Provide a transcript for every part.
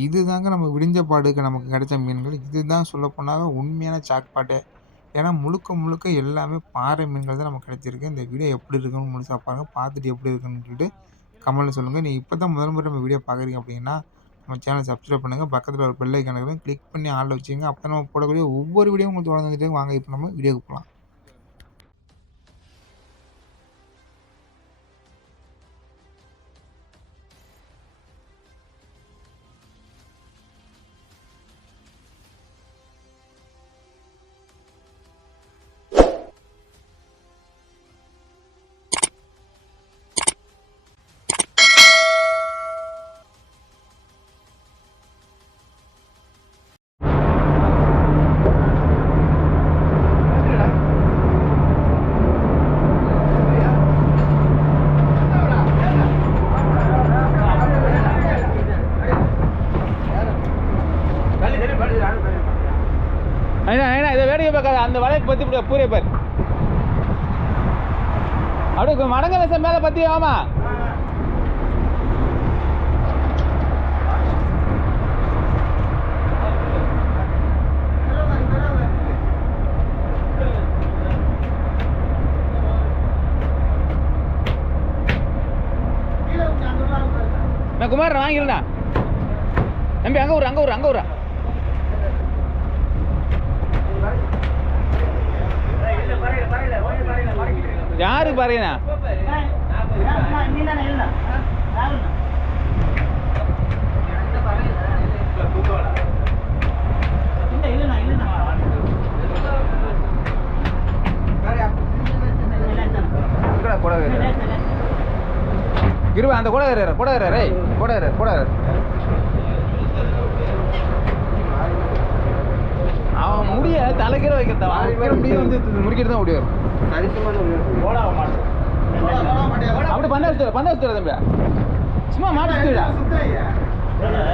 இதுதாங்க நம்ம விடிஞ்ச பாடுக்கு நமக்கு கிடைச்ச மீன்கள். இதுதான் சொல்லப்போனாங்க உண்மையான ஜாக்பாட்டே. ஏன்னா முழுக்க முழுக்க எல்லாமே பாறை மீன்கள் தான் நமக்கு கிடைச்சிருக்கு. இந்த வீடியோ எப்படி இருக்குன்னு முழுசா பாருங்க. பார்த்துட்டு எப்படி இருக்குன்னு சொல்லிட்டு கமெண்ட்ல சொல்லுங்க. நீங்க இப்ப தான் முதல் முறை நம்ம வீடியோ பார்க்குறீங்க அப்படின்னா, நம்ம சேனல சப்ஸ்கிரைப் பண்ணுங்க. பக்கத்துல ஒரு பெல் ஐகான் இருக்கும். கிளிக் பண்ணி ஆல்ல வச்சுக்கங்க. அப்ப நம்ம போடக்கூடிய ஒவ்வொரு வீடியோவும் உங்களுக்கு தொடர்ந்து வந்துட்டே இருக்கும். வாங்க இப்ப நம்ம வீடியோக்கு போலாம். இதை வேடிக்கை பார்க்காத. அந்த வலைக்கு பத்தி பூரிய பாரு. அப்படியே மடங்கல சார் மேல பத்தி ஆமா. நான் குமார் வாங்கிடா தம்பி. அங்க ஒரு அங்க ஒரு அங்க ஒரு யாரு பாருங்க. இருவா அந்த கூட அவன் முடிய தலைக்கீழ வைக்கிறத முடிய வந்து முடிக்கிறது தான் முடியும். அப்படி பந்தா தம்பி. சும்மா மாட்டு சுத்துடா.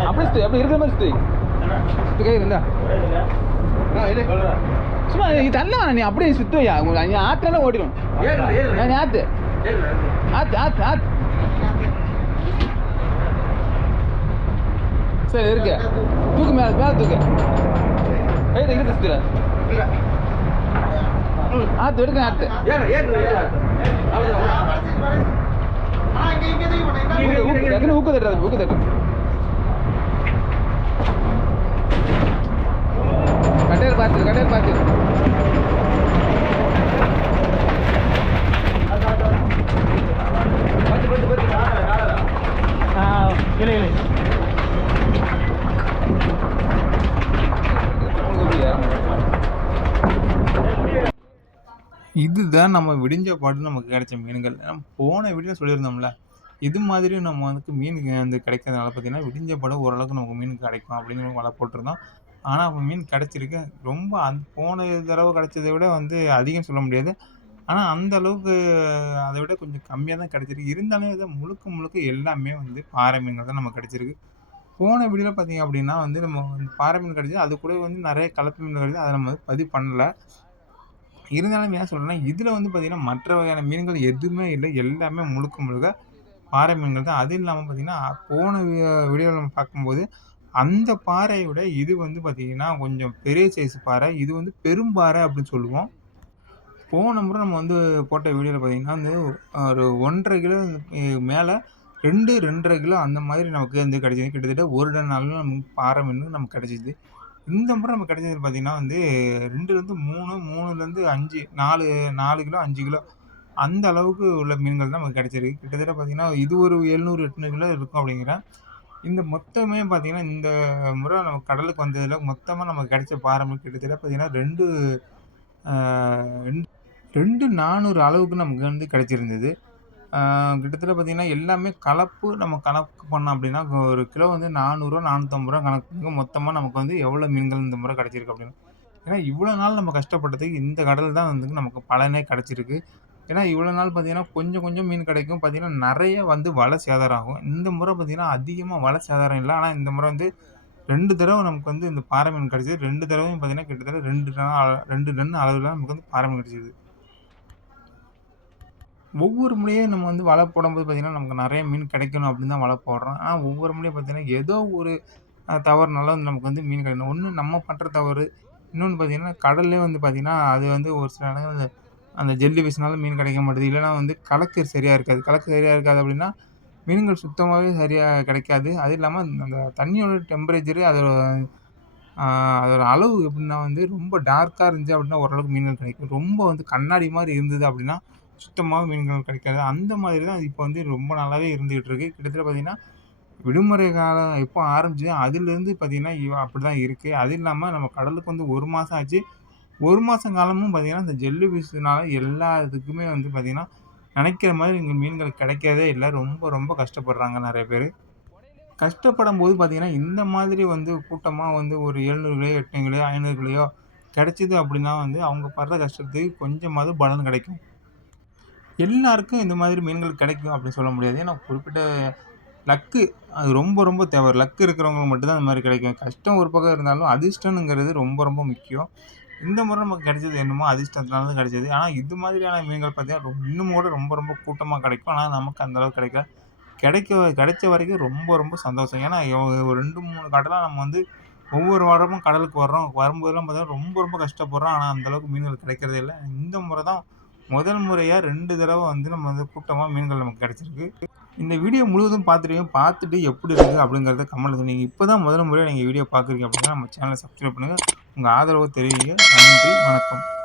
அப்படி சுத்து அப்படி இருக்கிற மாதிரி சுத்து கை இருந்தா சும்மா நீ தள்ள நீ அப்படியே சுத்துவையா. நீ ஆத்துல ஓடிடும். ஆத்து ஆத்து ஆத்து ஆத்து சரி இருக்கு. தூக்கு மேல தூக்கு. கை இருக்கு சுத்துற ஆத்து எடுக்க ஆத்து ஊக்கு தட்டுறது ஊக்கு தட்டு. கட்டையர் பார்த்து இல்லை இல்லை இதுதான் நம்ம விடிஞ்ச பாடு நமக்கு கிடைச்ச மீன்கள். நம்ம போன வீடியோ சொல்லியிருந்தோம்ல, இது மாதிரி நம்ம வந்து மீன் வந்து கிடைக்கிறதுனால பார்த்தீங்கன்னா, விடிஞ்ச பாடு ஓரளவுக்கு நமக்கு மீன் கிடைக்கும் அப்படின்னு வலை போட்டிருந்தோம். ஆனா அப்ப மீன் கிடைச்சிருக்கு. ரொம்ப போன தடவை கிடைச்சதை விட வந்து அதிகம் சொல்ல முடியாது. ஆனா அந்த அளவுக்கு அதை விட கொஞ்சம் கம்மியா தான் கிடைச்சிருக்கு. இருந்தாலும் இதை முழுக்க முழுக்க எல்லாமே வந்து பாறை மீன்கள் தான் நமக்கு கிடைச்சிருக்கு. போன வீடியோல பார்த்தீங்க அப்படின்னா வந்து நம்ம வந்து பாறை மீன் கிடைச்சது. அது கூட வந்து நிறைய கலப்பு மீன் கிடைச்சது. அதை நம்ம வந்து பதிவு பண்ணல. இருந்தாலும் ஏன் சொல்றேன்னா, இதுல வந்து பார்த்தீங்கன்னா, மற்ற வகையான மீன்கள் எதுவுமே இல்ல. எல்லாமே முழுக்க முழுக்க பாறை மீன்கள் தான். அதுவும் இல்லாம பார்த்தீங்கன்னா, போன வீடியோல நம்ம பார்க்கும்போது, அந்த பாறைய விட இது வந்து பார்த்தீங்கன்னா, கொஞ்சம் பெரிய சைஸ் பாறை. இது வந்து பெரும்பாறை அப்படின்னு சொல்லுவோம். போன முறை நம்ம வந்து போட்ட வீடியோல பார்த்தீங்கன்னா, வந்து ஒரு 1 1/2 கிலோ மேல 2, 2 1/2 கிலோ அந்த மாதிரி நமக்கு வந்து கிடைச்சது. கிட்டத்தட்ட 1 டன் அளவுல நமக்கு பாறை மீன் நமக்கு கிடைச்சிது. இந்த முறை நமக்கு கிடைச்சது பார்த்தீங்கன்னா வந்து 2லேருந்து 3, 3லேருந்து 5, 4 கிலோ, 5 கிலோ அந்த அளவுக்கு உள்ள மீன்கள் தான் நமக்கு கிடைச்சிருக்கு. கிட்டத்தட்ட பார்த்தீங்கன்னா, இது ஒரு 700, 800 கிலோ இருக்கும் அப்படிங்கிறேன். இந்த மொத்தமே பார்த்தீங்கன்னா, இந்த முறை நம்ம கடலுக்கு வந்ததில மொத்தமா நமக்கு கிடைச்ச பாறை மீன் கிட்டத்தட்ட பார்த்தீங்கன்னா, 2 ஆ 2 400 அளவுக்கு நமக்கு வந்து கிடைச்சிருந்தது. கிட்டத்தட்ட பார்த்தீங்கன்னா, எல்லாமே கலப்பு நம்ம கணக்கு பண்ணோம் அப்படின்னா, ஒரு கிலோ வந்து ரூ. 400 ரூ. 450 கணக்கு பண்ணுங்க. மொத்தமா நமக்கு வந்து எவ்வளோ மீன்கள் இந்த முறை கிடைச்சிருக்கு அப்படின்னு. ஏன்னா, இவ்வளோ நாள் நம்ம கஷ்டப்பட்டதுக்கு இந்த கடல் தான் வந்து நமக்கு பலனே கிடைச்சிருக்கு. ஏன்னா, இவ்வளோ நாள் பார்த்தீங்கன்னா, கொஞ்சம் கொஞ்சம் மீன் கிடைக்கும். பார்த்தீங்கன்னா, நெறைய வந்து வலை சேதாரம் ஆகும். இந்த முறை பார்த்தீங்கன்னா, அதிகமா வலை சேதாரம் இல்ல. ஆனா, இந்த முறை வந்து 2 தடவ நமக்கு வந்து இந்த பாறை மீன் கிடைச்சது. 2 தடவையும் பார்த்தீங்கன்னா, கிட்டத்தட்ட 2 டன் அளவுல நமக்கு வந்து பாறை மீன் கிடைச்சது. ஒவ்வொரு முறையும் நம்ம வந்து வலை போடும்போது பார்த்தீங்கன்னா, நமக்கு நெறைய மீன் கிடைக்கணும் அப்படின்னு தான் வலை போடுறோம். ஆனா ஒவ்வொரு முறையும் பார்த்தீங்கன்னா, ஏதோ ஒரு தவறுனால வந்து நமக்கு வந்து மீன் கிடைக்கணும். ஒண்ணு நம்ம பண்ற தவறு. இன்னொன்னு பார்த்தீங்கன்னா, கடல்லே வந்து பார்த்தீங்கன்னா, அது வந்து ஒரு சில நேரங்கள்ல அந்த ஜெல்லி ஃபிஷ்னால மீன் கிடைக்க மாட்டுது. இல்லன்னா வந்து கலக்கு சரியா இருக்காது. கலக்கு சரியா இருக்காது அப்படின்னா, மீன்கள் சுத்தமாவே சரியா கிடைக்காது. அதுவும் இல்லாம அந்த தண்ணியோட டெம்பரேச்சரு ஆ அதோட அளவு எப்படின்னா வந்து ரொம்ப டார்க்கா இருந்துச்சு அப்படின்னா ஓரளவுக்கு மீன்கள் கிடைக்கும். ரொம்ப வந்து கண்ணாடி மாரி இருந்தது அப்படின்னா, சுத்தமாவே மீன்கள் கிடைக்காது. அந்த மாதிரி தான் இப்ப வந்து ரொம்ப நாளாவே இருந்துகிட்டு இருக்கு. கிட்டத்தட்ட பார்த்தீங்கன்னா, விடுமுறை காலம் எப்போ ஆரம்பிச்சதோ அதிலிருந்து பார்த்தீங்கன்னா, அப்படிதான் இருக்கு. அதுவும் இல்லாம நம்ம கடலுக்கு வந்து 1 மாசம் ஆச்சு. 1 மாசம் காலமும் பார்த்தீங்கன்னா, இந்த ஜெல்லி ஃபிஷ்னால எல்லா இதுக்குமே வந்து பார்த்தீங்கன்னா, நெனைக்கிற மாதிரி இங்க மீன்கள் கிடைக்கிறதே இல்ல. ரொம்ப ரொம்ப கஷ்டப்படுறாங்க நெறைய பேரு. கஷ்டப்படும்போது பார்த்தீங்கன்னா, இந்த மாதிரி வந்து கூட்டமா வந்து ஒரு 700 800 500 கிடைச்சது அப்படின்னா வந்து, அவங்க படுற கஷ்டத்துக்கு கொஞ்சமாவது பலன் கிடைக்கும். எல்லாருக்கும் இந்த மாதிரி மீன்கள் கிடைக்கும் அப்படின்னு சொல்ல முடியாது. ஏன்னா குறிப்பிட்ட லக்கு அது ரொம்ப ரொம்ப தேவை. லக் இருக்கிறவங்களுக்கு மட்டும் தான் இந்த மாரி கிடைக்கும். கஷ்டம் ஒரு பக்கம் இருந்தாலும், அதிர்ஷ்டம்ங்கிறது ரொம்ப ரொம்ப முக்கியம். இந்த முறை நமக்கு கிடைச்சது என்னமோ அதிர்ஷ்டத்தினால தான் கிடைச்சது. ஆனா இது மாதிரியான மீன்கள் பார்த்தீங்கன்னா, இன்னும் கூட ரொம்ப ரொம்ப கூட்டமா கிடைக்கும். ஆனா நமக்கு அந்த அளவுக்கு கிடைக்கல. கிடைச்ச வரைக்கும் ரொம்ப ரொம்ப சந்தோஷம். ஏன்னா ஒரு 2, 3 கடலா நம்ம வந்து ஒவ்வொரு வாரமும் கடலுக்கு வர்றோம். வரும்போதெல்லாம் பார்த்தீங்கன்னா, ரொம்ப ரொம்ப கஷ்டப்படுறோம். ஆனா அந்த அளவுக்கு மீன்கள் கிடைக்கிறதே இல்ல. இந்த முறை தான் முதல் முறையா 2 தடவ வந்து நம்ம வந்து கூட்டமா மீன்கள் நமக்கு கிடைச்சிருக்கு. இந்த வீடியோ முழுவதும் பார்த்துட்டீங்க. பார்த்துட்டு எப்படி இருக்குது அப்படிங்கிறத கமெண்ட்ல சொன்னீங்க. இப்ப தான் முதல் முறையா நீங்க வீடியோ பார்க்குறீங்க அப்படின்னா, நம்ம சேனல சப்ஸ்கிரைப் பண்ணுங்க. உங்க ஆதரவ தெரிவிங்க. நன்றி, வணக்கம்.